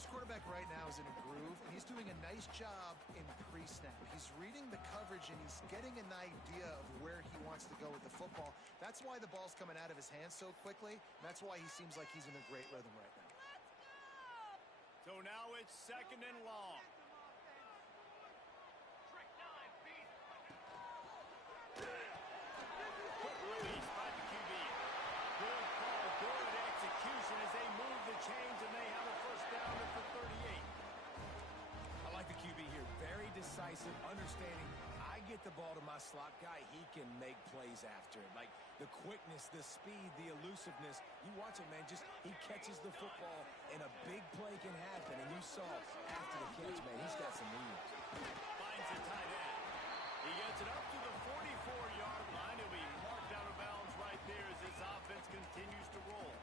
This quarterback right now is in a groove, and he's doing a nice job in pre-snap. He's reading the coverage, and he's getting an idea of where he wants to go with the football. That's why the ball's coming out of his hands so quickly, and that's why he seems like he's in a great rhythm right now. So now it's 2nd and long. Quick release by the QB. Good call, good execution as they move the chains, and they have a first down at the 38. I like the QB here. Very decisive, understanding I get the ball to my slot guy, he can make plays after it. Like the quickness, the speed, the elusiveness. You watch it, man. Just he catches the football, and a big play can happen. And you saw after the catch, man, he's got some wheels. Finds the tight end. He gets it up to the 44-yard line. He'll be marked out of bounds right there as this offense continues to roll.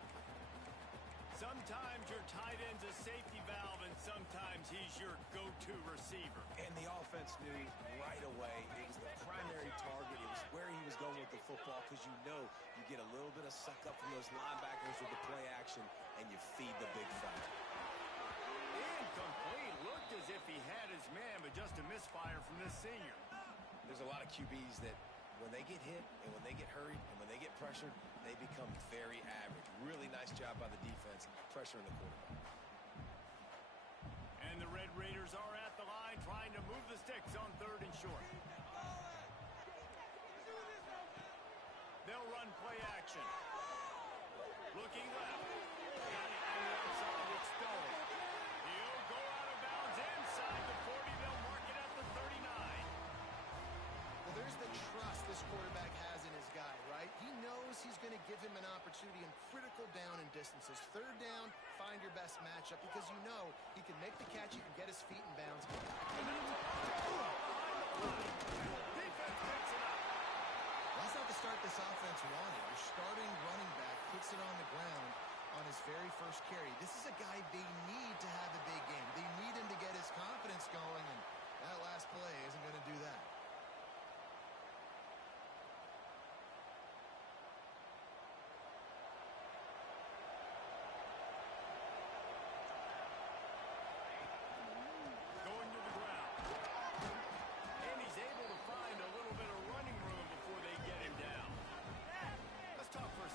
Sometimes your tight end's a safety valve, and sometimes he's your go-to receiver. And the offense knew right away it was the primary target. It was where he was going with the football, because you know you get a little bit of suck up from those linebackers with the play action, and you feed the big fella. Incomplete. Looked as if he had his man, but just a misfire from this senior. There's a lot of QBs that when they get hit and when they get hurried and when they get pressured, they become very average. Really nice job by the defense pressuring the quarterback. And the Red Raiders are at the line trying to move the sticks on 3rd and short. They'll run play action. Looking left. Got it on the outside with Stone. He'll go out of bounds inside the 40. They'll mark it at the 39. Well, there's the trust this quarterback has in his guy, right? He knows he's going to give him an opportunity in critical down and distances. 3rd down, find your best matchup, because you know he can make the catch, he can get his feet in bounds. Defense picks it up. That's not the start this offense wanted. Your starting running back puts it on the ground on his very first carry. This is a guy they need to have a big game. They need him to get his confidence going, and that last play isn't going to do that.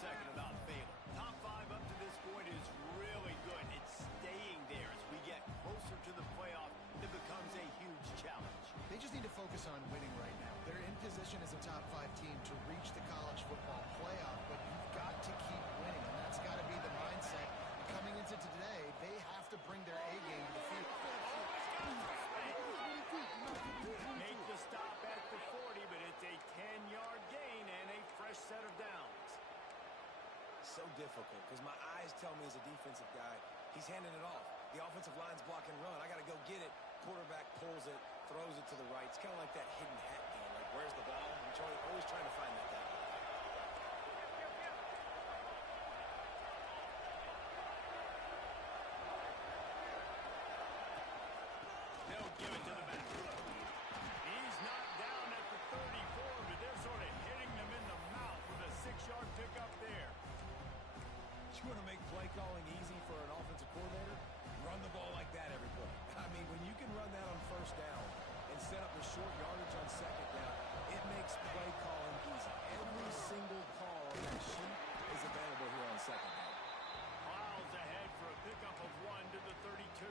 Second about Baylor. Top 5 up to this point is really good. It's staying there as we get closer to the playoff. It becomes a huge challenge. They just need to focus on winning right now. They're in position as a top 5 team to reach the college football playoff, but you've got to keep winning, and that's got to be the mindset. Coming into today, they have to bring their A game to the field. Make the stop at the 40, but it's a 10-yard gain and a fresh set of downs. So difficult because my eyes tell me as a defensive guy, he's handing it off. The offensive line's block and run. I got to go get it. Quarterback pulls it, throws it to the right. It's kind of like that hidden hat game. Like, where's the ball? I'm always trying to find that guy. They'll give it to the back. He's knocked down at the 34, but they're sort of hitting him in the mouth with a 6-yard pickup there. You want to make play calling easy for an offensive coordinator? Run the ball like that every play. I mean, when you can run that on 1st down and set up a short yardage on 2nd down, it makes play calling easy. Every single call on that sheet is available here on 2nd down. Miles ahead for a pickup of 1 to the 32.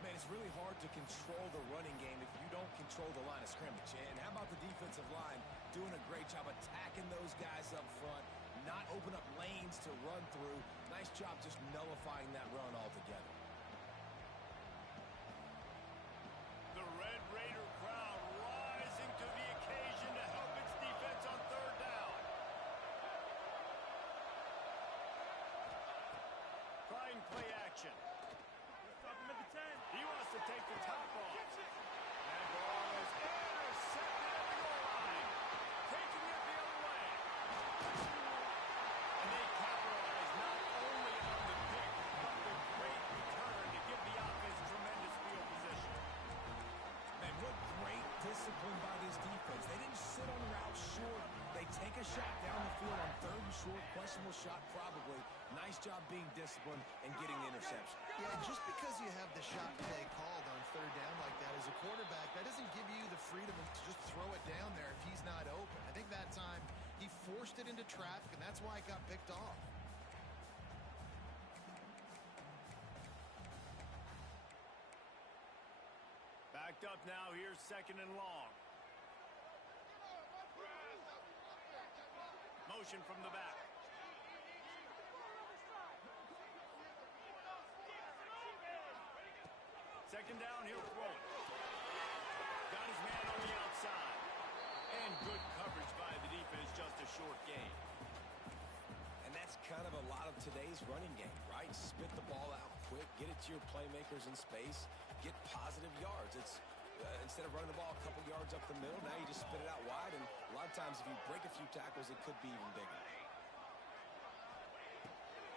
Man, it's really hard to control the running game if you don't control the line of scrimmage. And how about the defensive line doing a great job attacking those guys up front, not open up lanes to run through. Nice job just nullifying that run altogether. The Red Raider crowd rising to the occasion to help its defense on 3rd down. Trying play action. He wants to take the top off. That ball is intercepted at the goal line. Taking it the other way. And they capitalize not only on the pick, but the great return to give the offense tremendous field position. Man, what great discipline by this defense. They didn't sit on route short. They take a shot down the field on third and short. Questionable shot, probably. Nice job being disciplined and getting the interception. Yeah, just because you have the shot play called on third down like that as a quarterback, that doesn't give you the freedom to just throw it down there if he's not open. I think that time he forced it into traffic, and that's why it got picked off. Backed up now. Here's second and long. Motion from the back. Second down, he'll throw it. Got his man on the outside. And good coverage by the defense, just a short gain. And that's kind of a lot of today's running game, right? Spit the ball out quick, get it to your playmakers in space, get positive yards. It's instead of running the ball a couple yards up the middle, now you just spit it out wide, and a lot of times if you break a few tackles, it could be even bigger.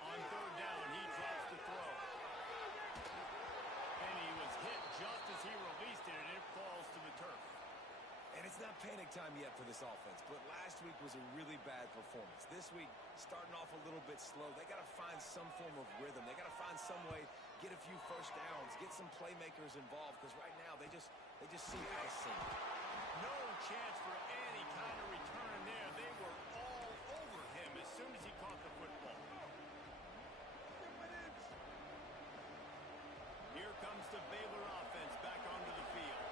On third down, he drops the throw. And he was hit just as he released it, and it falls to the turf. And it's not panic time yet for this offense, but last week was a really bad performance. This week, starting off a little bit slow. They got to find some form of rhythm. They got to find some way, get a few first downs, get some playmakers involved, because right now they just seem out of sync. No chance for any kind of return there. They were all over him as soon as he caught the football. Here comes the Baylor offense back onto the field.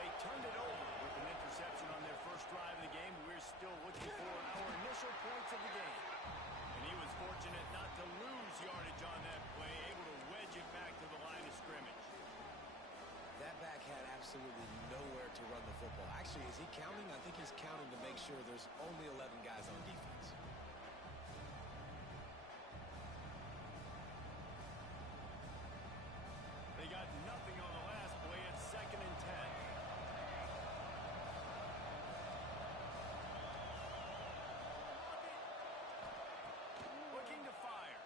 They turned it over with an interception on their first drive of the game. We're still looking for our initial points of the game. And he was fortunate not to lose yardage on that play, able to wedge it back to the line of scrimmage. That back had absolutely nowhere to run the football. Actually, is he counting? I think he's counting to make sure there's only 11 guys on defense. They got nothing on the last play. It's 2nd and 10. Looking to fire.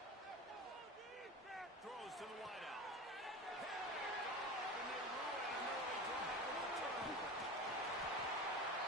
Throws to the wideout. And they ruin an early drive with the turnover.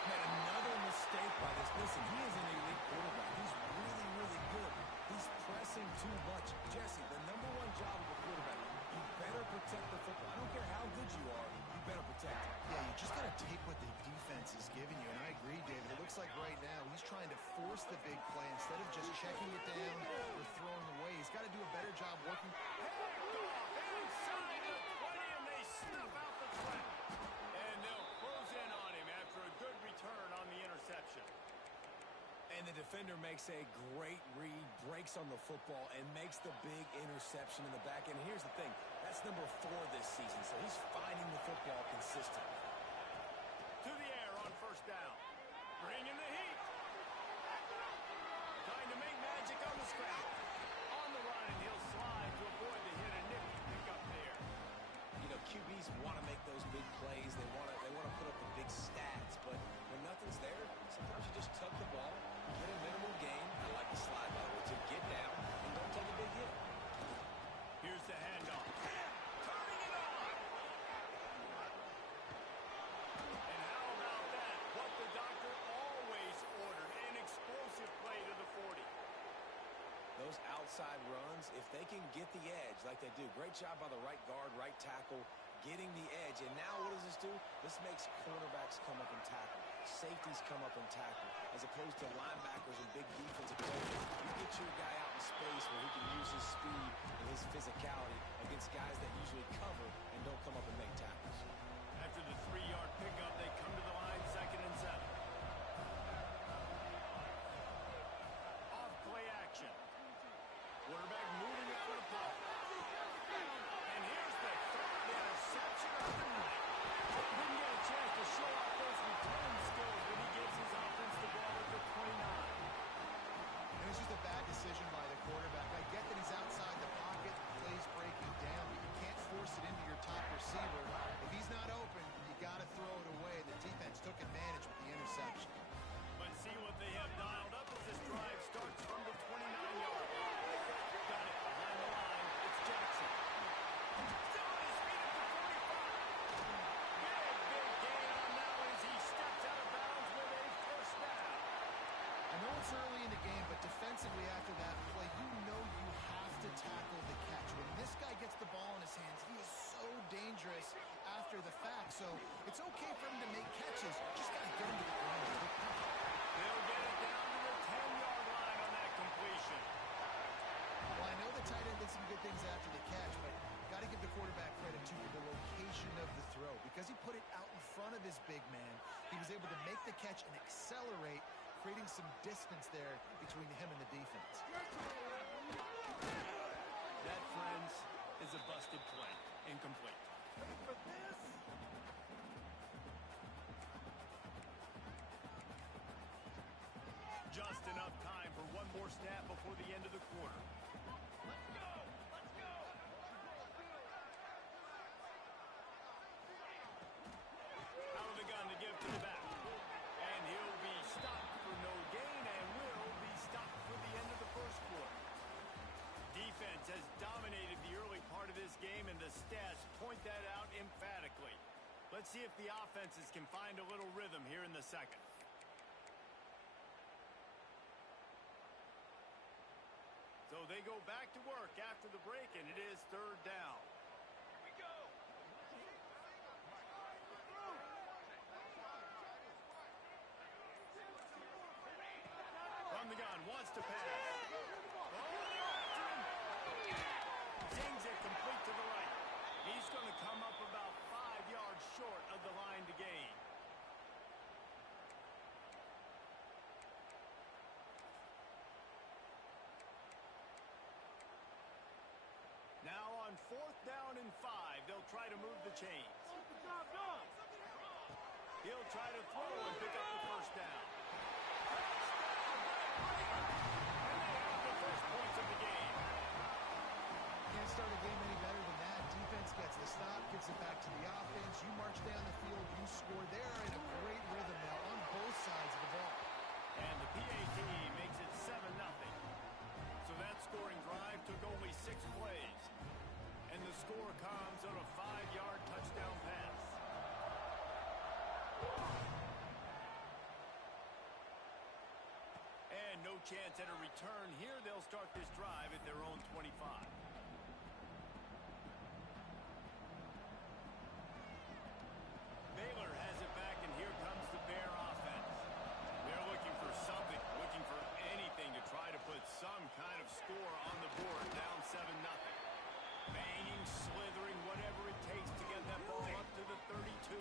Man, another mistake by this. Listen, he is an elite quarterback. He's really, really good. He's pressing too much. Jesse, the number one job of a quarterback, you better protect the football. I don't care how good you are, you better protect it. Yeah, you just got to take what the defense is giving you. And I agree, David. It looks like right now he's trying to force the big play instead of just checking it down or throwing away. He's got to do a better job working. Inside the 20, and they snuff out the threat. And they'll close in on him after a good return on the interception. And the defender makes a great read, breaks on the football, and makes the big interception in the back end. Here's the thing. That's number 4 this season, so he's finding the football consistently. To the air on first down. Bringing the heat. Trying to make magic on the scramble. On the run, and he'll slide to avoid the hit. A nifty pick up there. You know, QBs want to make those big plays. They want to put up the big stats, but when nothing's there, sometimes you just tuck the ball, get a minimal gain. I like the slide, by the way, to get down and don't take a big hit. Here's the handoff. Turning it on. And how about that? What the doctor always ordered. An explosive play to the 40. Those outside runs, if they can get the edge like they do, great job by the right guard, right tackle, getting the edge. And now what does this do? This makes cornerbacks come up and tackle. Safeties come up and tackle, as opposed to linebackers and big defensive players. You get your guy out in space where he can use his speed and his physicality against guys that usually cover and don't come up and make tackles. After the 3-yard pickup, they come to the line, 2nd and 7. Off play action. Quarterback moving out of the pocket. And here's the 3rd interception of the night. Didn't get a chance to show off those return skills when he gives his offense the ball at the 29. And it's just a bad decision by the quarterback. I get that he's outside the pocket, plays breaking down, but you can't force it into your top receiver. If he's not open, you got to throw it away. The defense It's early in the game, but defensively after that play, you know you have to tackle the catch. When this guy gets the ball in his hands, he is so dangerous after the fact. So it's okay for him to make catches. Just got to get him to the ground. They'll get it down to the 10-yard line on that completion. Well, I know the tight end did some good things after the catch, but got to give the quarterback credit, too, for the location of the throw. Because he put it out in front of his big man, he was able to make the catch and accelerate, creating some distance there between him and the defense. That, friends, is a busted play. Incomplete. Ready for this? Just enough time for one more snap before the end of the quarter. Let's go! Let's go! Out of the gun to give to the back. And he'll be stopped for no gain and will be stopped for the end of the first quarter. Defense has dominated the early part of this game, and the stats point that out emphatically. Let's see if the offenses can find a little rhythm here in the second. So they go back to work after the break, and it is third down. Here we go. From the gun, wants to pass. Zings it complete to the right. He's going to come up about 5 yards short of the line to gain. Now on fourth down and 5, they'll try to move the chains. He'll try to throw and pick up the first down. And they have the first points of the game. Can't start a game any better than that. Defense gets the stop, gets it back to the offense. You march down the field, you score. They're in a great rhythm now on both sides of the ball. And the PAT makes it 7-0. So that scoring drive took only 6 plays. And the score comes on a 5-yard touchdown pass. And no chance at a return here. They'll start this drive at their own 25. Baylor has it back, and here comes the Bear offense. They're looking for something, looking for anything to try to put some kind of score on the board, down 7-0. Banging, slithering, whatever it takes to get that ball up to the 32.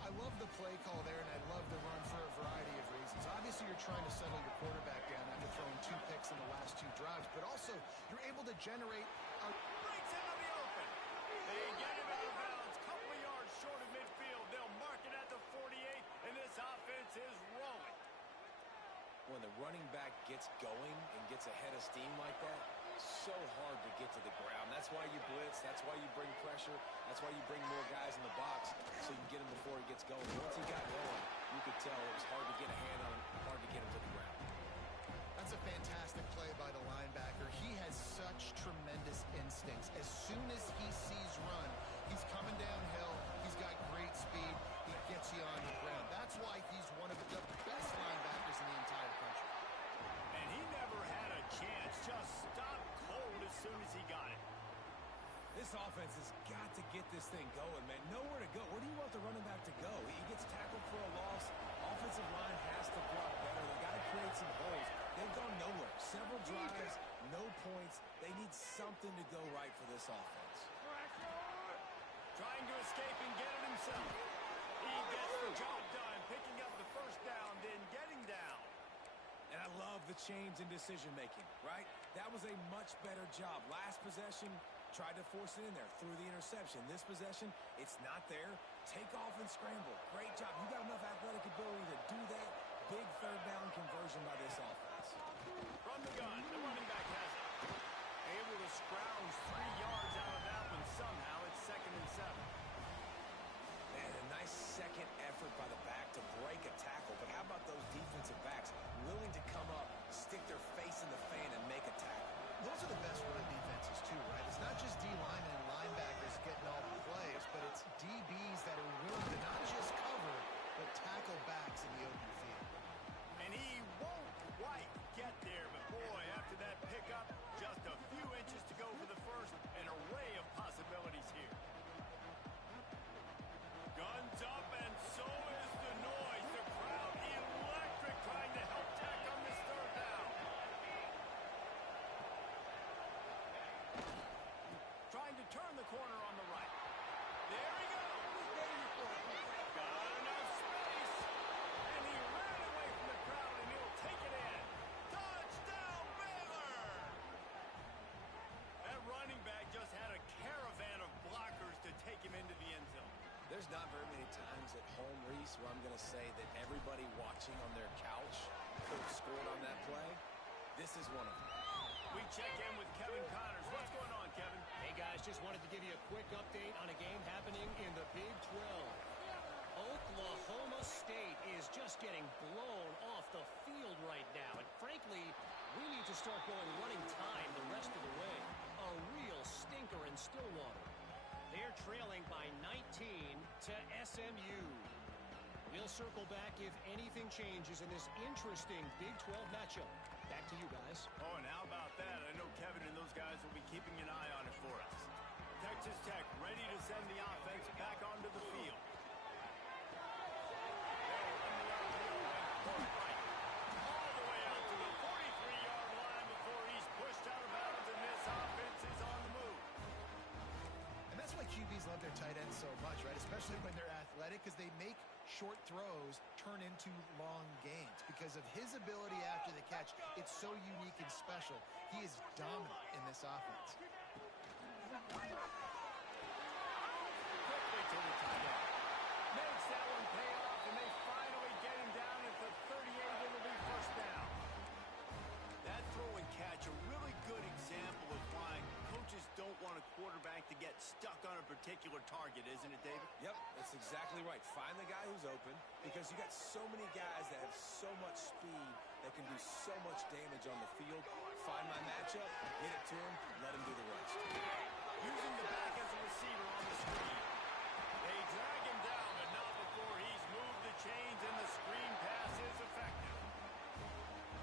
I love the play call there, and I love the run for a variety of reasons. Obviously, you're trying to settle your quarterback down after throwing 2 picks in the last 2 drives, but also you're able to generate a... Breaks into the open. They get him out of bounds, couple of yards short of midfield. They'll mark it at the 48, and this offense is rolling. When the running back gets going and gets ahead of steam like that, so hard to get to the ground. That's why you blitz. That's why you bring pressure. That's why you bring more guys in the box so you can get him before he gets going. Once he got going, you could tell it was hard to get a hand on him, hard to get him to the ground. That's a fantastic play by the linebacker. He has such tremendous instincts. As soon as he sees run, he's coming downhill. He's got great speed. He gets you on the ground. That's why he's one of the best linebackers in the entire country. And he never had a chance. Just stopped cold as soon as he got it. This offense has got to get this thing going, man. Nowhere to go. Where do you want the running back to go? He gets tackled for a loss. Offensive line has to block better. They got to create some holes. They've gone nowhere. Several drives, no points. They need something to go right for this offense. Trying to escape and get it himself. He gets the job done, picking up the first down, then getting down. And I love the change in decision-making, right? That was a much better job. Last possession, tried to force it in there, threw the interception. This possession, it's not there. Take off and scramble. Great job. You got enough athletic ability to do that. Big third down conversion by this offense. From the gun, the running back has it. Able to scrounge 3 yards out of that one somehow. It's 2nd and 7. Man, a nice second effort by the back to break a tackle. But how about those defensive backs willing to come up, stick their face in the fan, and make a tackle? Those are the best run defenses, too, right? It's not just D linemen and linebackers getting all the plays, but it's DBs that are willing to not just cover, but tackle backs in the open field. And he won't there's not very many times at home, Reese, where I'm going to say that everybody watching on their couch could have scored on that play. This is one of them. We check in with Kevin Connors. What's going on, Kevin? Hey, guys, just wanted to give you a quick update on a game happening in the Big 12. Oklahoma State is just getting blown off the field right now. And frankly, we need to start going running time the rest of the way. A real stinker in Stillwater. They're trailing by 19 to SMU. We'll circle back if anything changes in this interesting Big 12 matchup. Back to you guys. Oh, and how about that? I know Kevin and those guys will be keeping an eye on it for us. Texas Tech ready to send the offense back onto the field. They'll run the RPO and right. All the way out to the 43-yard line before he's pushed out of bounds, and this offense is on the move. And that's why QBs love their tight ends so much, right? Especially when they're athletic, because they make short throws turn into long gains. Because of his ability after the catch, it's so unique and special. He is dominant in this offense. Quickly to the tight end. Makes that one pay off, and they finally get him down at the 38. It'll be first down. That throw and catch, a really good example of why coaches don't want a quarterback to get stuck on a particular target, isn't it, David? Yep, that's exactly right. Find the guy who's open, because you got so many guys that have so much speed that can do so much damage on the field. Find my matchup, get it to him, let him do the rest. Using the back as a receiver on the screen. They drag him down, but not before he's moved the chains, and the screen pass is effective.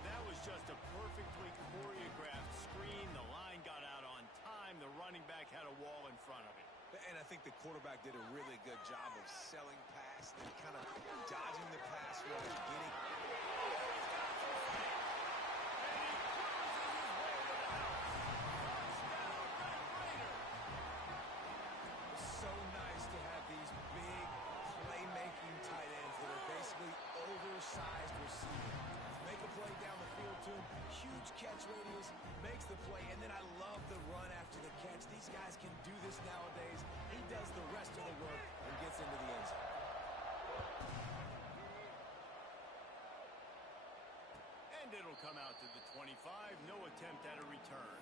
That was just a perfectly choreographed screen. The line got out on time. The running back had a wall in front of him. And I think the quarterback did a really good job of selling past and kind of dodging the pass while getting. So nice to have these big playmaking tight ends that are basically oversized receivers. Make a play down the field to him, huge catch radius, makes the play, and then I love the run after the catch. These guys can do this nowadays. He does the rest of the work and gets into the end zone. And it'll come out to the 25. No attempt at a return.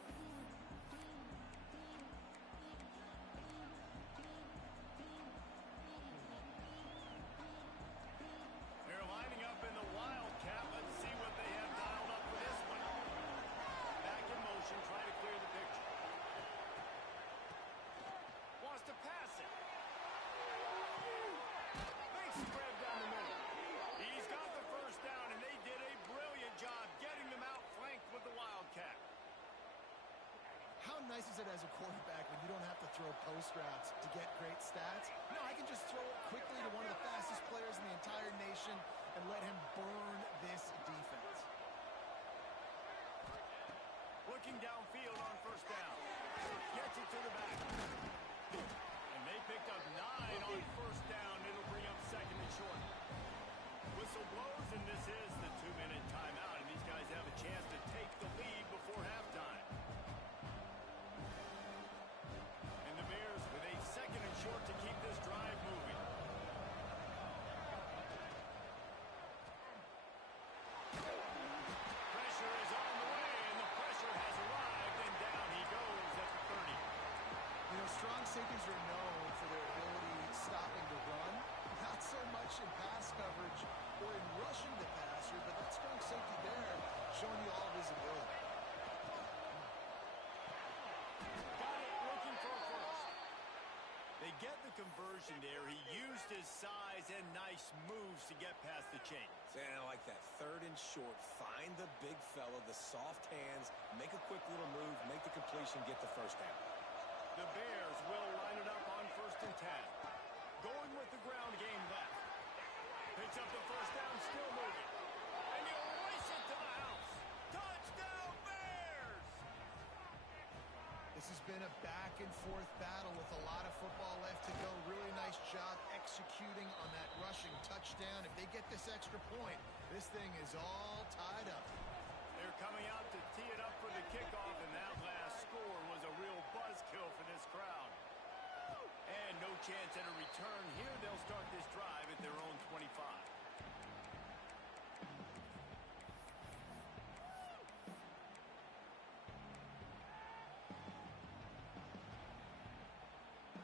They're lining up in the wildcat. Let's see what they have dialed up for this one. Back in motion, trying to clear the picture. Wants to pass it. Big spread down the middle. He's got the first down, and they did a brilliant job getting them out flanked with the wildcat. How nice is it as a quarterback when you don't have to throw post routes to get great stats? No, I can just throw it quickly to one of the fastest players in the entire nation and let him burn this defense. Looking downfield on first down. Gets it to the back. And they picked up 9 on first down. It'll bring up second and short. Whistle blows, and this is the 2-minute timeout. And these guys have a chance to take the lead before halftime. And the Bears with a second and short to keep this drive moving. Pressure is on the way, and the pressure has arrived, and down he goes at the 30. You know, strong safeties are known for their ability stopping the run. Not so much in pass coverage or in rushing the passer, but that strong safety there showing you all of his ability. Got it, looking for a first. They get the conversion there. He used his size and nice moves to get past the chain. And I like that. Third and short. Find the big fella, the soft hands, make a quick little move, make the completion, get the first down. The Bears will line it up on first and 10. Going with the ground game left. Picks up the first down, still moving. And he'll race it to the house. Touchdown, Bears! This has been a back-and-forth battle with a lot of football left to go. Really nice job executing on that rushing touchdown. If they get this extra point, this thing is all tied up. They're coming out to tee it up for the kickoff, and that last score was a real buzzkill for this crowd. And no chance at a return here. They'll start this drive at their own 25.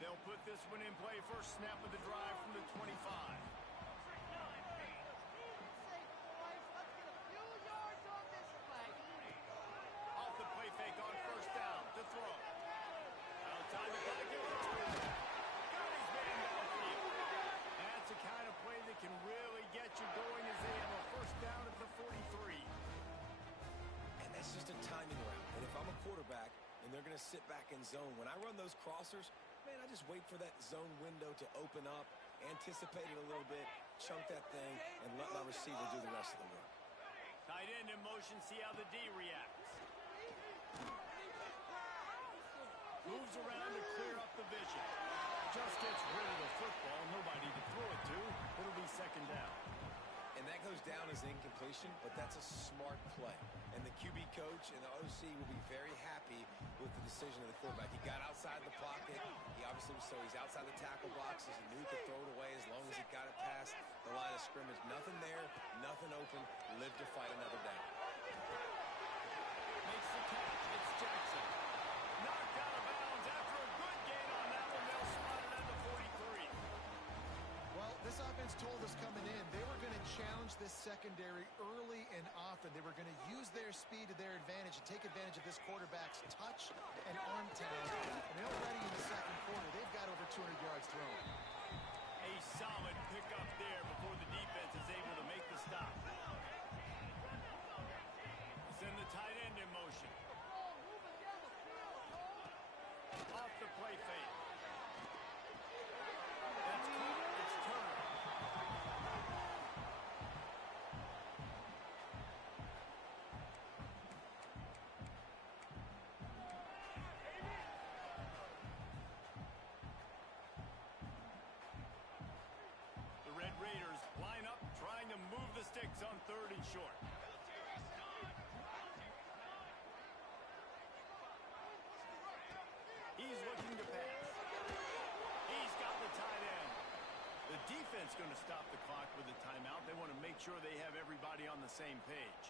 They'll put this one in play. First snap of the drive from the 25. Off the play fake on first down to throw. Outside the pocket. Got his man downfield. That's the kind of play that can really get you going as they have a first down at the 43. And that's just a timing route. And if I'm a quarterback and they're going to sit back in zone, when I run those crossers, man, I just wait for that zone window to open up, anticipate it a little bit, chunk that thing, and let my receiver do the rest of the work. Tight end in motion, see how the D reacts. Moves around to clear up the vision. Just gets rid of the football, nobody to throw it to. It'll be second down. And that goes down as incompletion, but that's a smart play. And the QB coach and the OC will be very happy with the decision of the quarterback. He got outside the pocket. He obviously was, so he's outside the tackle boxes. He knew he could throw it away as long as he got it past the line of scrimmage. Nothing there, nothing open. Live to fight another down. Makes the catch. It's Jackson. Knocked out of bounds after a good gain on that one. They'll spot it at the 43. Well, this offense told us coming in they were going to challenge this secondary early and often. They were going to use their speed to their advantage and take advantage of this quarterback's touch and arm talent. And already in the second quarter, they've got over 200 yards thrown. A solid pickup there before the defense is able to make the stop. Send the tight end in motion. Off the play fake. That's caught. It's Turner. The Red Raiders line up, trying to move the sticks on third and short. He's looking to pass. He's got the tight end. The defense going to stop the clock with a timeout. They want to make sure they have everybody on the same page.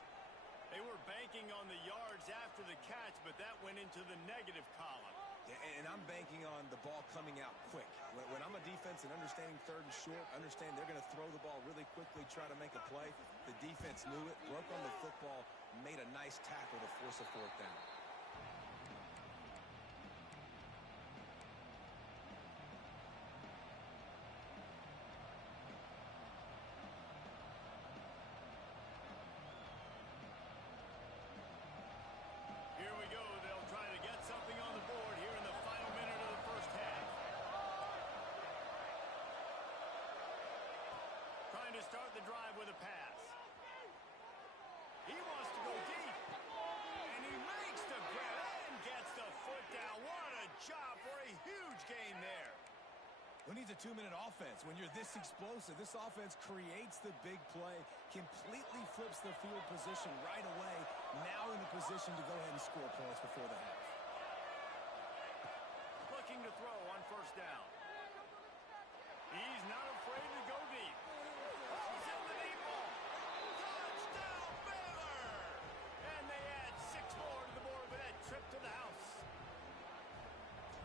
They were banking on the yards after the catch, but that went into the negative column. Yeah, and I'm banking on the ball coming out quick. When I'm a defense and understanding third and short, understand they're going to throw the ball really quickly, try to make a play. The defense knew it, broke on the football, made a nice tackle to force a fourth down. Here we go. They'll try to get something on the board here in the final minute of the first half. Trying to start the drive with a pass. He wants to go deep. And he makes the grab and gets the foot down. What a job for a huge gain there. Who needs a 2-minute offense? When you're this explosive, this offense creates the big play, completely flips the field position right away, now in the position to go ahead and score points before the half. Looking to throw on first down. He's not afraid to go deep. Pulls in the deep ball. Touchdown, Baylor! And they add 6 more to the board with that trip to the house.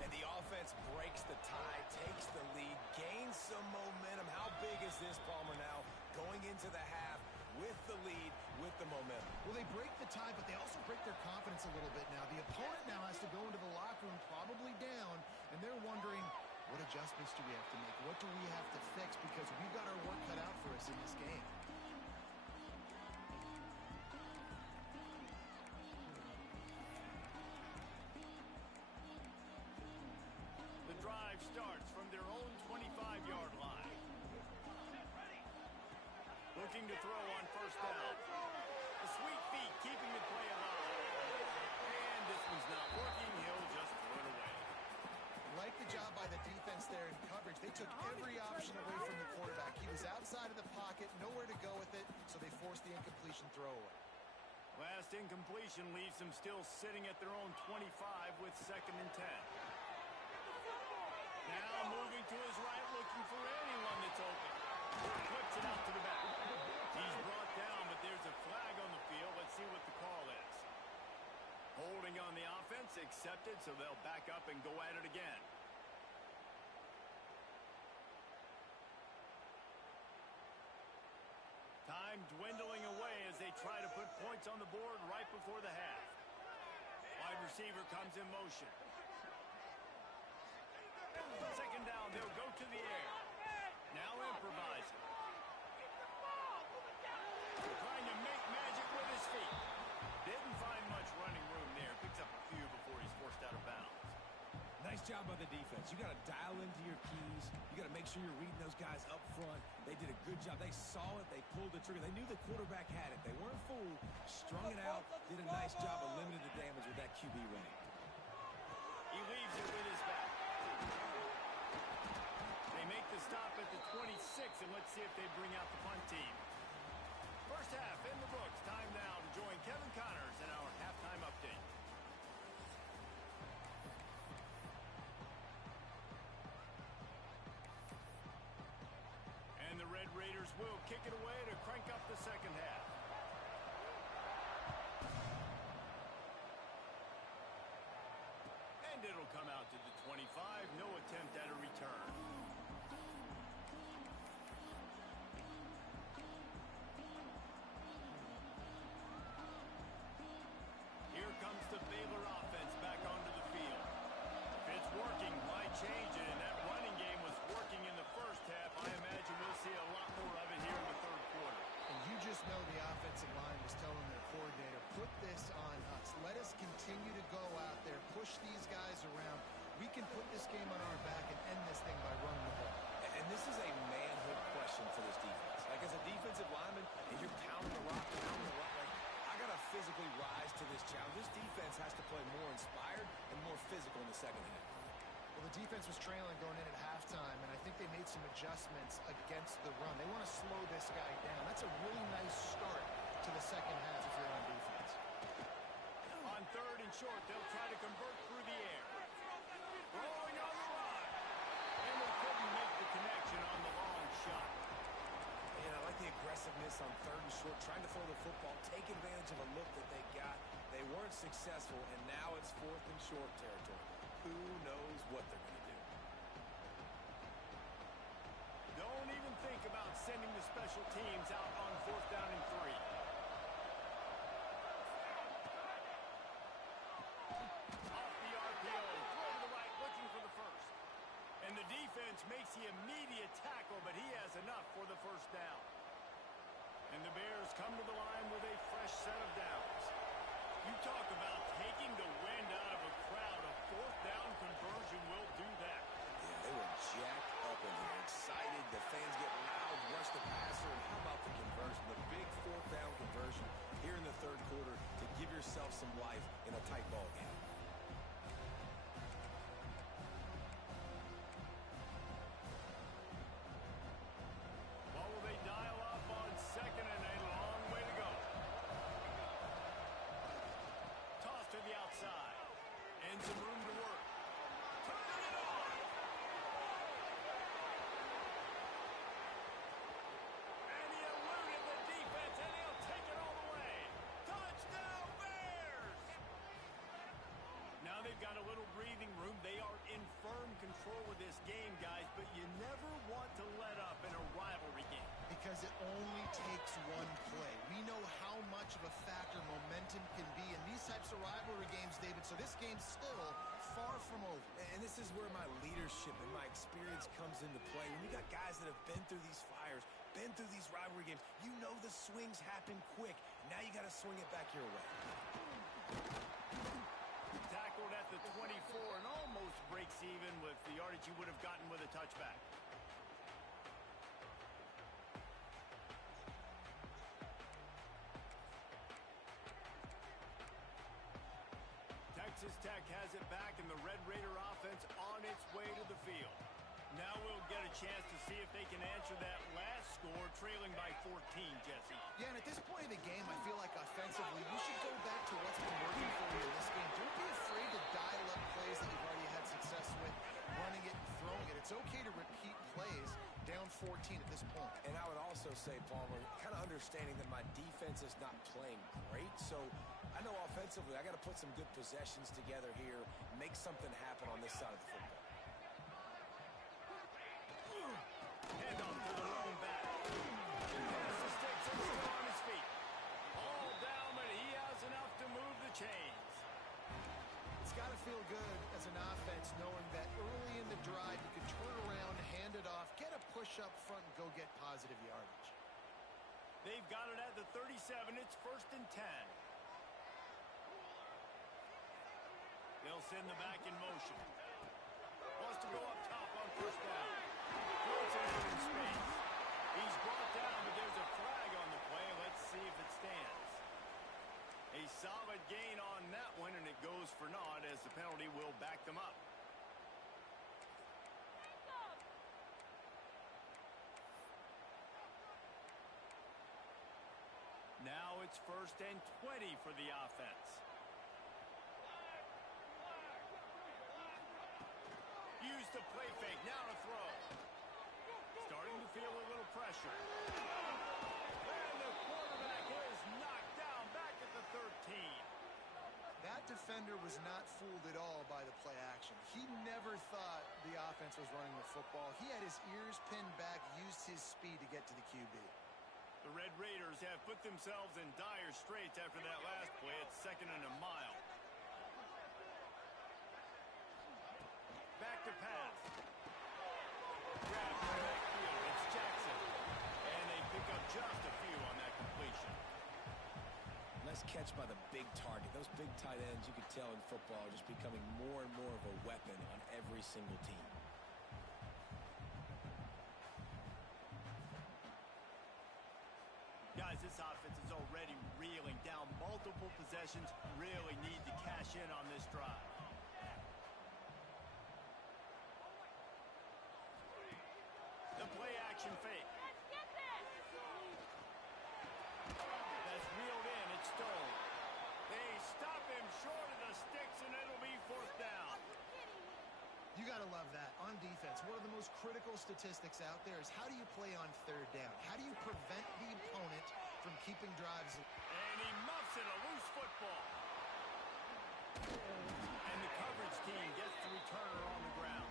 And the offense breaks the tie, takes the lead, gains some momentum. How big is this, Palmer, now going into the half with the lead, with the momentum? Well, they break the tie, but they also break their confidence a little bit now. The opponent now has to go into the locker room probably down, and they're wondering, what adjustments do we have to make? What do we have to fix? Because we've got our work cut out for us in this game. The drive starts from their own 25-yard line. Looking to throw on first down. The sweet feet keeping the play alive. And this one's not working. He'll just throw it away. Like the job by the defense there in coverage. They took every option away from the quarterback. He was outside of the pocket, nowhere to go with it, so they forced the incompletion throwaway. Last incompletion leaves them still sitting at their own 25 with 2nd and 10. Now moving to his right, looking for anyone that's open. Flips it out to the back. He's brought down, but there's a flag on the field. Let's see what the call is. Holding on the offense, accepted, so they'll back up and go at it again. Time dwindling away as they try to put points on the board right before the half. Wide receiver comes in motion. Second down, they'll go to the air. Now improvising. Trying to make magic with his feet. Didn't find much running room there. Picks up a few before he's forced out of bounds. Nice job by the defense. You got to dial into your keys. You got to make sure you're reading those guys up front. They did a good job. They saw it. They pulled the trigger. They knew the quarterback had it. They weren't fooled. Strung it out. Did a nice job of limiting the damage with that QB running. He leaves it with his back. They make the stop at the 26, and let's see if they bring out the punt team. First half in the books. Time now to join Kevin Connors in our halftime update. And the Red Raiders will kick it away to crank up the second half. And it'll come out to the 25. No attempt at a return. Here comes the Baylor offense back onto the field. If it's working, why change it? And that running game was working in the first half. I imagine we'll see a lot more of it here in the third quarter. And you just know the offensive line was telling their coordinator, put this on us. Let us continue to go out there, push these guys around. We can put this game on our back and end this thing by running the ball. And this is a manhood question for this defense. Like, as a defensive lineman, and you're pounding the rock, like, I got to physically rise to this challenge. This defense has to play more inspired and more physical in the second half. Well, the defense was trailing going in at halftime, and I think they made some adjustments against the run. They want to slow this guy down. That's a really nice start to the second half if you're on defense. On third and short, they'll try to convert through the air. Rolling on the run. And they couldn't make the connection on the long shot. And I like the aggressiveness on third and short, trying to throw the football, take advantage of a look that they got. They weren't successful, and now it's fourth and short territory. Who knows what they're going to do? Don't even think about sending the special teams out on fourth down and 3. Off the RPO, throw to the right, looking for the first. And the defense makes the immediate tackle, but he has enough for the first down. And the Bears come to the line with a fresh set of downs. You talk about taking the wind out of a crowd. A fourth down conversion will do that. Yeah, they were jacked up in here, excited. The fans get loud, rush the passer. And how about the conversion, the big fourth down conversion here in the third quarter to give yourself some life in a tight ball game. What will they dial up on second and a long way to go? Toss to the outside. And some room to work. Turning it on. And he eluded the defense, and he'll take it all the way. Touchdown, Bears! Now they've got a little breathing room. They are in firm control of this game, guys, but you never want to let up in a rivalry game. Because it only takes one play. We know how much of a factor momentum can be in these types of rivalry games, David, so this game's still far from over. And this is where my leadership and my experience comes into play. When you got guys that have been through these fires, been through these rivalry games, you know the swings happen quick. Now you got to swing it back your way. Tackled at the 24 and almost breaks even with the yardage he would have gotten with a touchback. Texas Tech has it back, and the Red Raider offense on its way to the field. Now we'll get a chance to see if they can answer that last score, trailing by 14, Jesse. Yeah, and at this point in the game, I feel like offensively, you should go back to what's been working for you in this game. Don't be afraid to dial up plays that you've already had success with, running it and throwing It's okay to repeat plays down 14 at this point. And I would also say, Palmer, kind of understanding that my defense is not playing great, so I know offensively I got to put some good possessions together here, make something happen on this side of the football. Hand off to the lone back. Pass the sticks and still on his feet. All down, but he has enough to move the chains. It's got to feel good as an offense knowing that early in the drive you can turn around, hand it off, get a push up front, and go get positive yardage. They've got it at the 37. It's 1st and 10. They'll send the back in motion. Wants to go up top on 1st down. Throws it out in space. He's brought down, but there's a flag on the play. Let's see if it stands. A solid gain on that one, and it goes for naught as the penalty will back them up. Now it's 1st and 20 for the offense. Use the play fake. Now to throw. Starting to feel a little pressure. And the quarterback is knocked down back at the 13. That defender was not fooled at all by the play action. He never thought the offense was running the football. He had his ears pinned back, used his speed to get to the QB. The Red Raiders have put themselves in dire straits after that last play. It's 2nd and a mile. Back to pass. Grab from backfield. It's Jackson. And they pick up just a few on that completion. Nice catch by the big target. Those big tight ends, you can tell in football, are just becoming more and more of a weapon on every single team. Guys, this offense is already reeling down multiple possessions. Really need to cash in on this drive. The play action fake. That's reeled in. It's stolen. They stop him short of the sticks, and it'll be 4th down. You got to love that. On defense, one of the most critical statistics out there is how do you play on 3rd down? How do you prevent the opponent from keeping drives? And he muffs it, a loose football. And the coverage team gets the returner on the ground.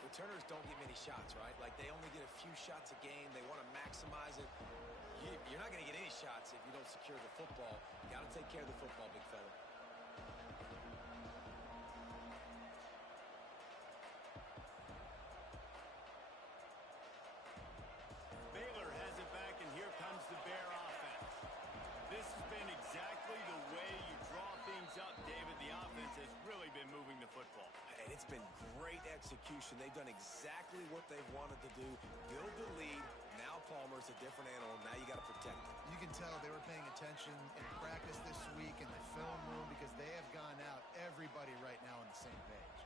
Returners don't get many shots, right? Like, they only get a few shots a game. They want to maximize it. You're not going to get any shots if you don't secure the football. You got to take care of the football, big fella. Baylor has it back, and here comes the Bear offense. This has been exactly the way you draw things up, David. The offense has really been moving the football. And it's been great execution. They've done exactly what they've wanted to do. Build the lead. Now Palmer's a different animal. Now you got to protect it. You can tell they were paying attention in practice this week in the film room because they have gone out, everybody right now on the same page.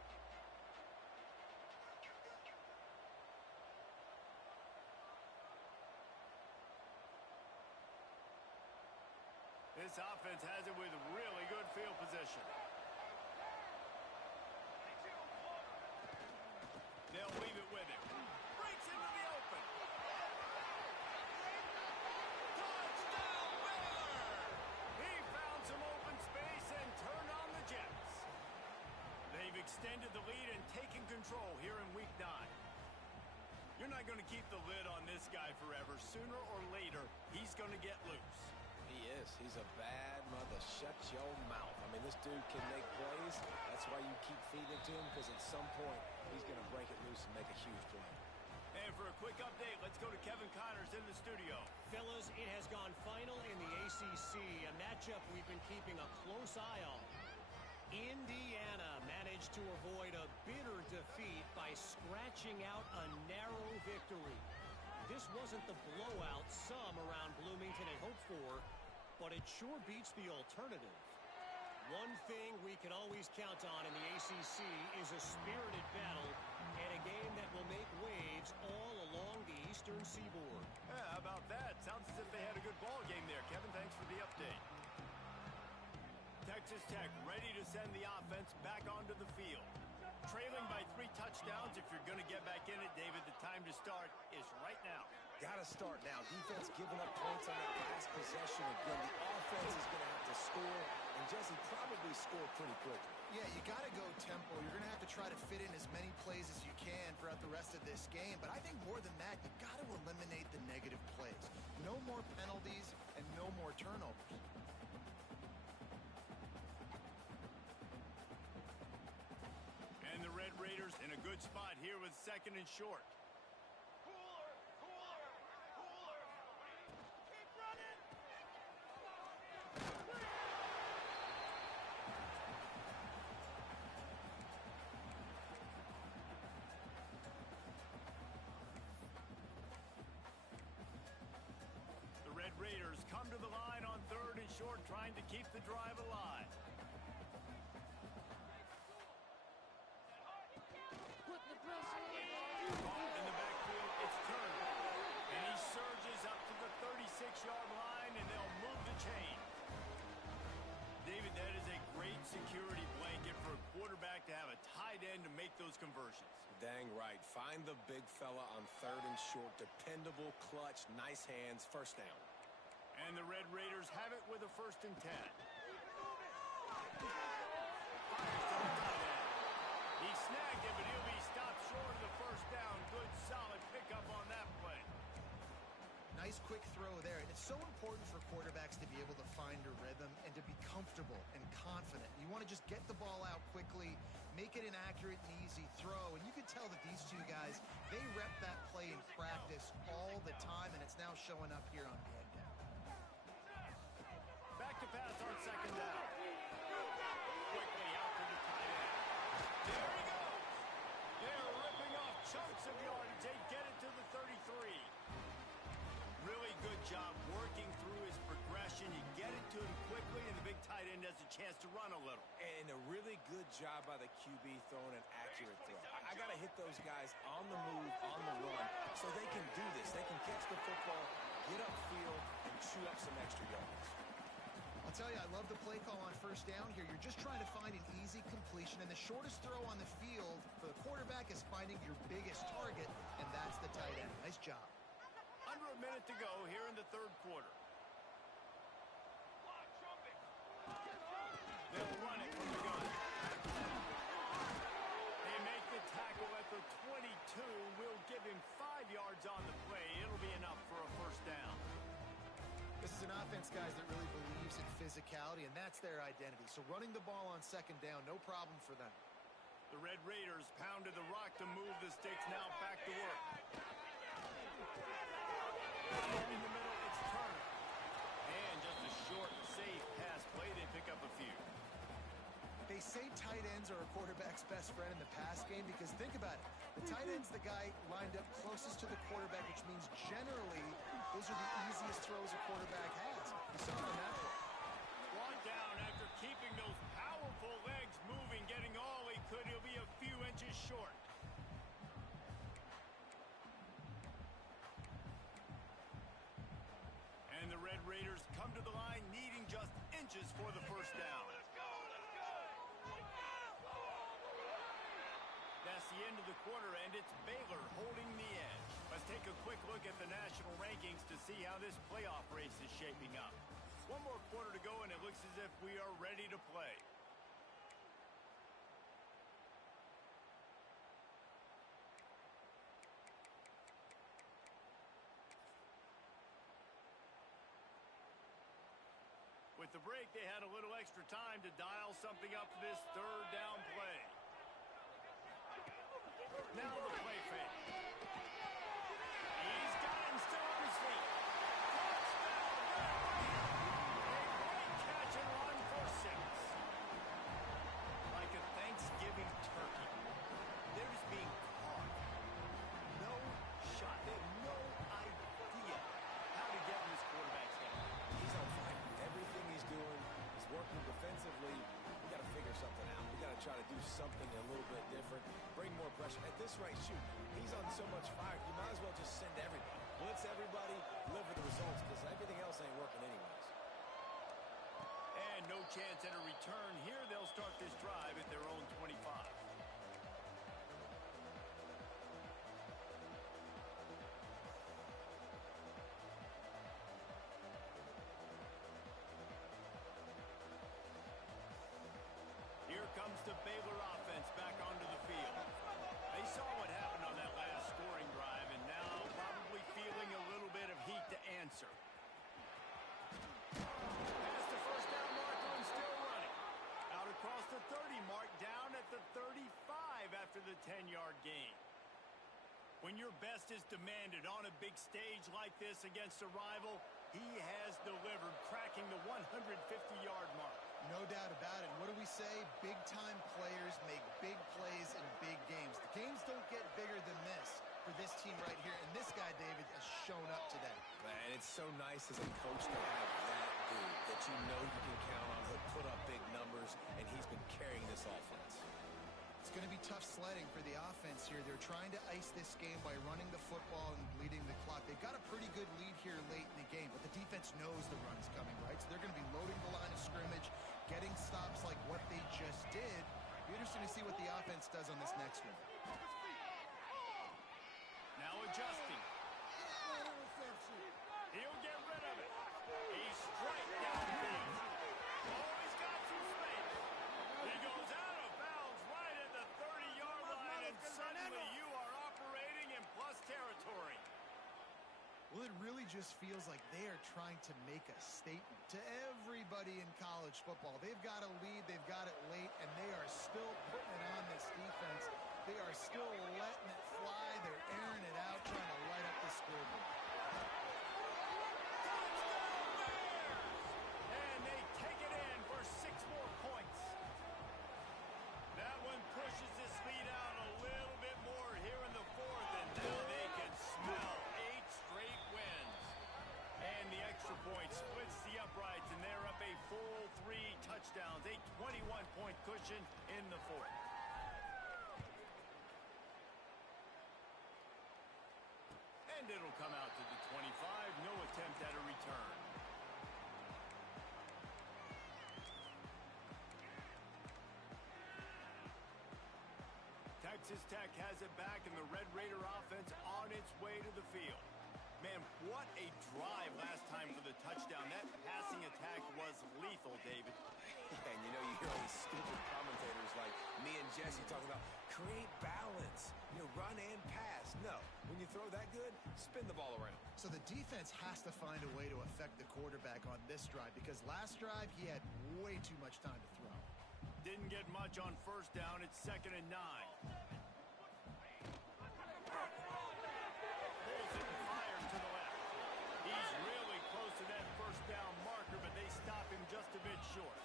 This offense has it with really good field position. They'll leave it with him. Breaks into the open. Touchdown, Baylor! He found some open space and turned on the Jets. They've extended the lead and taken control here in Week 9. You're not going to keep the lid on this guy forever. Sooner or later, he's going to get loose. He is. He's a bad mother. Shut your mouth. I mean, this dude can make plays. That's why you keep feeding it to him, because at some point, he's going to break it loose and make a huge play. And for a quick update, let's go to Kevin Connors in the studio. Fellas, it has gone final in the ACC, a matchup we've been keeping a close eye on. Indiana managed to avoid a bitter defeat by scratching out a narrow victory. This wasn't the blowout some around Bloomington had hoped for, but it sure beats the alternative. One thing we can always count on in the ACC is a spirited battle and a game that will make waves all along the Eastern Seaboard. Yeah, how about that? Sounds as if they had a good ball game there. Kevin, thanks for the update. Texas Tech ready to send the offense back onto the field. Trailing by 3 touchdowns. If you're going to get back in it, David, the time to start is right now. Got to start now. Defense giving up points on that last possession. Again, the offense is going to have to score, and Jesse probably score pretty quickly. Yeah, you got to go tempo. You're going to have to try to fit in as many plays as you can throughout the rest of this game. But I think more than that, you got to eliminate the negative plays. No more penalties and no more turnovers. And the Red Raiders in a good spot here with 2nd and short. Raiders come to the line on 3rd and short, trying to keep the drive alive. In the backfield, it's turned. And he surges up to the 36-yard line, and they'll move the chain. David, that is a great security blanket for a quarterback to have a tight end to make those conversions. Dang right. Find the big fella on 3rd and short. Dependable, clutch, nice hands, first down. And the Red Raiders have it with a 1st and 10. Fires to the tight end. He snagged it, but he'll be stopped short of the 1st down. Good, solid pickup on that play. Nice quick throw there. And it's so important for quarterbacks to be able to find a rhythm and to be comfortable and confident. You want to just get the ball out quickly, make it an accurate and easy throw. And you can tell that these two guys, they rep that play in practice all the time, and it's now showing up here on hand down. Back to pass on 2nd down. Quickly out to the tight end. There he goes. They're ripping off chunks of yardage. They get it to the 33. Really good job working through his progression. You get it to him quickly, and the big tight end has a chance to run a little. And a really good job by the QB throwing an accurate throw. I got to hit those guys on the move, on the run, so they can do this. They can catch the football, get upfield, and chew up some extra yards. I'll tell you, I love the play call on 1st down here. You're just trying to find an easy completion, and the shortest throw on the field for the quarterback is finding your biggest target, and that's the tight end. Nice job. Under a minute to go here in the 3rd quarter. They'll run it from the gun. They make the tackle at the 22. We'll give him 5 yards on the play. It'll be enough for a 1st down. This is an offense, guys, that really believes in physicality, and that's their identity. So running the ball on 2nd down, no problem for them. The Red Raiders pounded the rock to move the sticks. Now back to work. In the middle, it's turned. And just a short, safe pass play. They pick up a few. They say tight ends are a quarterback's best friend in the pass game because think about it. The tight end's the guy lined up closest to the quarterback, which means generally those are the easiest throws a quarterback has. You saw it on that one. Brought down after keeping those powerful legs moving, getting all he could. He'll be a few inches short. And the Red Raiders come to the line needing just inches for the 1st down. That's the end of the quarter, and it's Baylor holding the edge. Let's take a quick look at the national rankings to see how this playoff race is shaping up. One more quarter to go, and it looks as if we are ready to play. With the break, they had a little extra time to dial something up for this 3rd down play. Now the play fake. He's got him still on his feet. A great catch and run for 6. Like a Thanksgiving turkey. They're just being caught. No shot. They have no idea how to get in this quarterback's head. He's on fire. Everything he's doing is working defensively. We got to figure something out. We got to try to do something a little bit different. Bring more pressure. At this rate, shoot, he's on so much fire, you might as well just send everybody. Blitz everybody, deliver the results, because everything else ain't working anyways. And no chance at a return here. They'll start this drive at their own 25. answer. Past the first down marker and still running. Out across the 30 mark, down at the 35 after the 10-yard gain. When your best is demanded on a big stage like this against a rival, he has delivered, cracking the 150-yard mark. No doubt about it. What do we say? Big-time players make big plays in big games. The games don't get bigger than this for this team right here. And this guy, David, has shown up today. And it's so nice as a coach to have that dude that you know you can count on. He'll put up big numbers, and he's been carrying this offense. It's going to be tough sledding for the offense here. They're trying to ice this game by running the football and bleeding the clock. They've got a pretty good lead here late in the game, but the defense knows the run is coming, right? So they're going to be loading the line of scrimmage, getting stops like what they just did. Be interesting to see what the offense does on this next one. Now adjusting. He'll get rid of it. He's straight downfield. Oh, he's got some space. He goes out of bounds right at the 30-yard line, and suddenly you are operating in plus territory. Well, it really just feels like they are trying to make a statement to everybody in college football. They've got a lead, they've got it late, and they are still putting it on this defense. They are still letting it fly. They're airing it out, trying to light up the scoreboard. And they take it in for 6 more points. That one pushes this lead out a little bit more here in the 4th, and now they can smell 8 straight wins. And the extra point splits the uprights, and they're up a full 3 touchdowns, a 21-point cushion in the 4th. And it'll come out to the 25, no attempt at a return. Texas Tech has it back, and the Red Raider offense on its way to the field. Man, what a drive last time for the touchdown. That passing attack was lethal, David. And you know, you hear all these stupid commentators like me and Jesse talking about create balance, run and pass. No, when you throw that good, spin the ball around. So the defense has to find a way to affect the quarterback on this drive, because last drive he had way too much time to throw. Didn't get much on first down. It's 2nd and 9. Pulls it and fires to the left. He's really close to that first down marker, but they stop him just a bit short.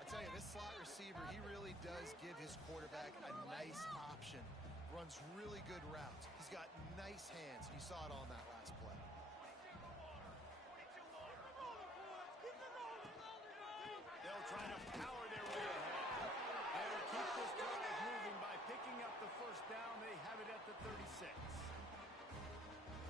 I tell you, this slot receiver, he really does give his quarterback a nice option. Runs really good routes. He's got nice hands. You saw it all in that last play. They'll try to power their way ahead. They'll keep this drive moving by picking up the first down. They have it at the 36.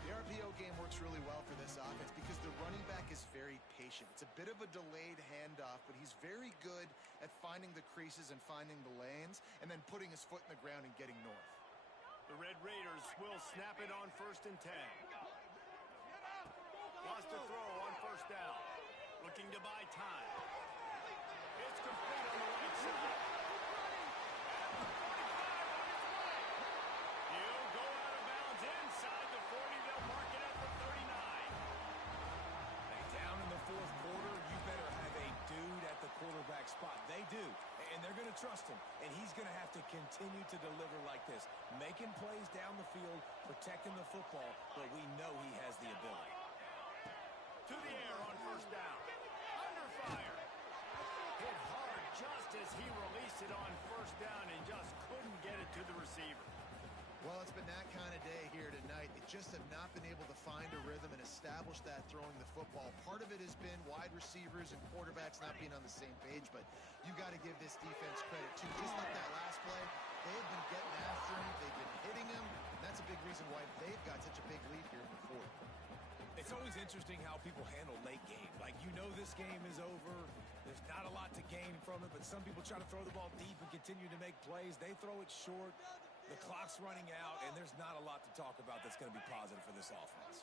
The RPO game works really well for this offense because the running back is very patient. It's a bit of a delayed handoff, but he's very good at finding the creases and finding the lanes and then putting his foot in the ground and getting north. The Red Raiders will snap it on 1st and 10. Lost a throw on first down. Looking to buy time. It's complete on the right side. He'll go out of bounds inside the 40. They'll mark it at the 39. Hey, down in the 4th quarter, you better have a dude at the quarterback spot. They do, and they're going to trust him, and he's going to have to continue to deliver like this, making plays down the field, protecting the football, but we know he has the ability. To the air on first down. Under fire. Hit hard just as he released it on first down and just couldn't get it to the receiver. Well, it's been that kind of day here tonight. They just have not been able to find a rhythm and establish that throwing the football. Part of it has been wide receivers and quarterbacks not being on the same page, but you got to give this defense credit too. Just like that last play, they've been getting after him, they've been hitting him, and that's a big reason why they've got such a big lead here in the 4th. It's always interesting how people handle late game. Like, this game is over. There's not a lot to gain from it, but some people try to throw the ball deep and continue to make plays. They throw it short. The clock's running out, and there's not a lot to talk about that's going to be positive for this offense.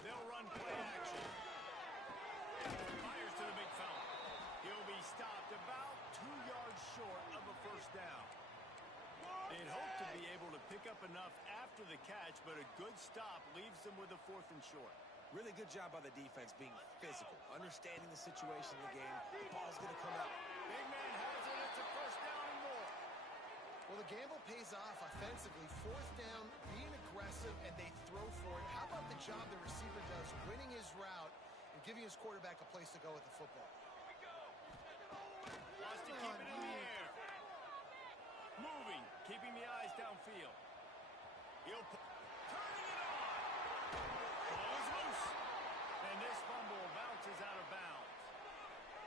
They'll run play action. Fires to the big fella. He'll be stopped about 2 yards short of a first down. They'd hope to be able to pick up enough after the catch, but a good stop leaves them with a 4th and short. Really good job by the defense being physical, understanding the situation in the game. The ball's going to come out. Big man has it. It's a 1st down and more. Well, the gamble pays off offensively. 4th down, being aggressive, and they throw for it. How about the job the receiver does, winning his route and giving his quarterback a place to go with the football? Wants to keep it in the air. Moving, keeping the eyes downfield. He'll turning it on. Ball is loose. And this fumble bounces out of bounds.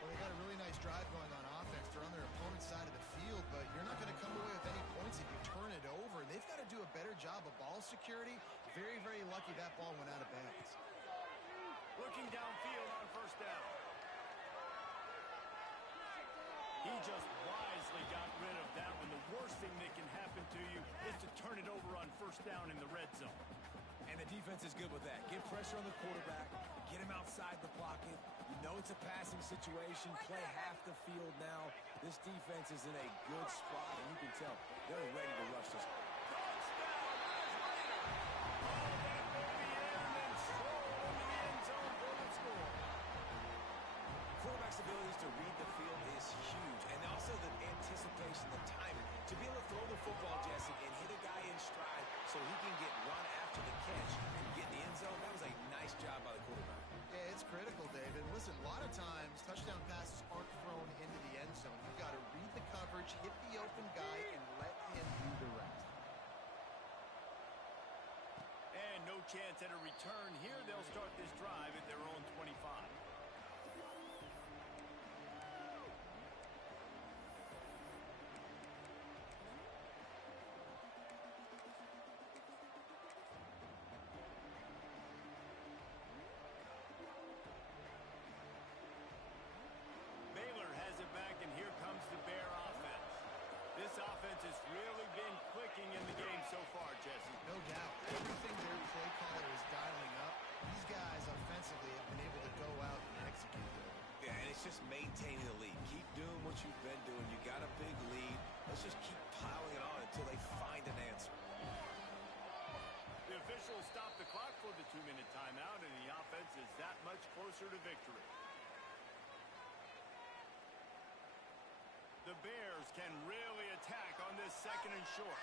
Well, they got a really nice drive going on offense. They're on their opponent's side of the field, but you're not going to come away with any points if you turn it over. And they've got to do a better job of ball security. Very, very lucky that ball went out of bounds. Looking downfield on 1st down. He just wisely got rid of that one. The worst thing that can happen to you is to turn it over on 1st down in the red zone. And the defense is good with that. Get pressure on the quarterback. Get him outside the pocket. You know it's a passing situation. Play half the field now. This defense is in a good spot, and you can tell they're ready to rush this. Touchdown, Atlanta! Oh, that will be in and stroll into the end zone for the score. Quarterback's abilities to read the field is huge, and also the anticipation, the timing. To be able to throw the football, Jesse, and hit a guy in stride so he can get run after the catch and get in the end zone, that was a nice job by the quarterback. Yeah, it's critical, David. Listen, a lot of times touchdown passes aren't thrown into the end zone. You've got to read the coverage, hit the open guy, and let him do the rest. And no chance at a return here. They'll start this drive at their own 25. Baylor has it back, and here comes the Bear offense. This offense has really been clicking in the game so far, Jesse. No doubt. Everything their play caller is dialing up, these guys offensively have been able to go out and execute. Yeah, and it's just maintaining the lead. Keep doing what you've been doing. You got a big lead. Let's just keep piling it on until they find an answer. The officials stop the clock for the 2-minute timeout, and the offense is that much closer to victory. The Bears can really attack on this 2nd and short.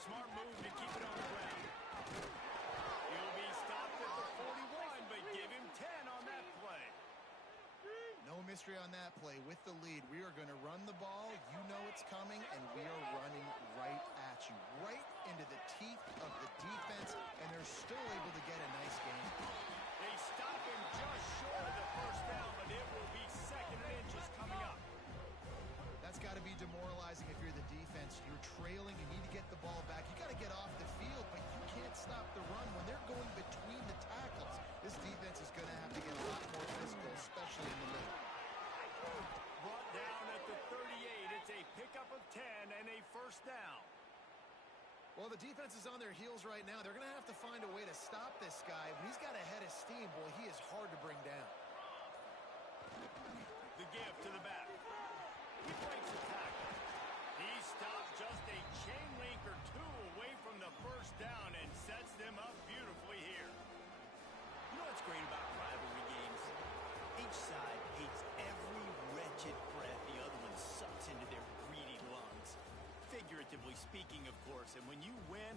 Smart move to keep it on the ground. He'll be stopped at the 41, but give him 10 on that play. No mystery on that play. With the lead, we are going to run the ball. You know it's coming, and we are running right at you. Right into the teeth of the defense, and they're still able to get a nice game. They stop him just short of the 1st down, but it will be 2nd and inches coming up. That's got to be demoralizing if you're the defense. You're trailing. You need to get the ball back. You got to get off the field, but you can't stop the run when they're going between the tackles. This defense is going to have to get a lot more physical, especially in the middle. Brought down at the 38. It's a pickup of 10 and a 1st down. Well, the defense is on their heels right now. They're going to have to find a way to stop this guy. When he's got a head of steam, boy, he is hard to bring down. The give to the back. He breaks the tackle. He stopped just a chain link or two away from the 1st down and sets them up beautifully here. You know what's great about rivalry games? Each side hates every wretched breath the other one sucks into their greedy lungs. Figuratively speaking, of course, and when you win,